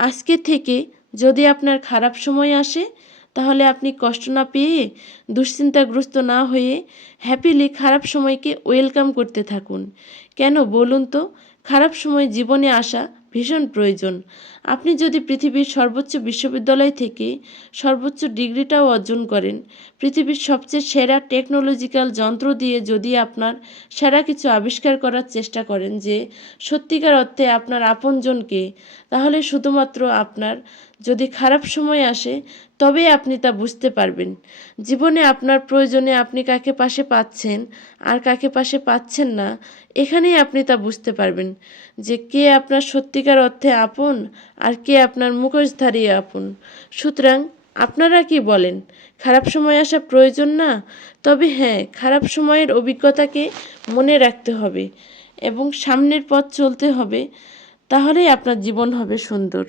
আজকে থেকে যদি আপনার খারাপ সময় আসে, তাহলে আপনি কষ্ট না পেয়ে, দুশ্চিন্তাগ্রস্ত না হয়ে হ্যাপিলি খারাপ সময়কে ওয়েলকাম করতে থাকুন। কেন বলুন তো? খারাপ সময় জীবনে আসা ভীষণ প্রয়োজন। আপনি যদি পৃথিবীর সর্বোচ্চ বিশ্ববিদ্যালয় থেকে সর্বোচ্চ ডিগ্রিটাও অর্জন করেন, পৃথিবীর সবচেয়ে সেরা টেকনোলজিক্যাল যন্ত্র দিয়ে যদি আপনার সেরা কিছু আবিষ্কার করার চেষ্টা করেন যে সত্যিকার অর্থে আপনার আপনজনকে, তাহলে শুধুমাত্র আপনার যদি খারাপ সময় আসে তবে আপনি তা বুঝতে পারবেন। জীবনে আপনার প্রয়োজনে আপনি কাকে পাশে পাচ্ছেন আর কাকে পাশে পাচ্ছেন না, এখানেই আপনি তা বুঝতে পারবেন যে কে আপনার সত্যিকার অর্থে আপন আর কে আপনার মুখোশধারী আপন। সুতরাং আপনারা কি বলেন, খারাপ সময় আসা প্রয়োজন না? তবে হ্যাঁ, খারাপ সময়ের অভিজ্ঞতাকে মনে রাখতে হবে এবং সামনের পথ চলতে হবে, তাহলেই আপনার জীবন হবে সুন্দর।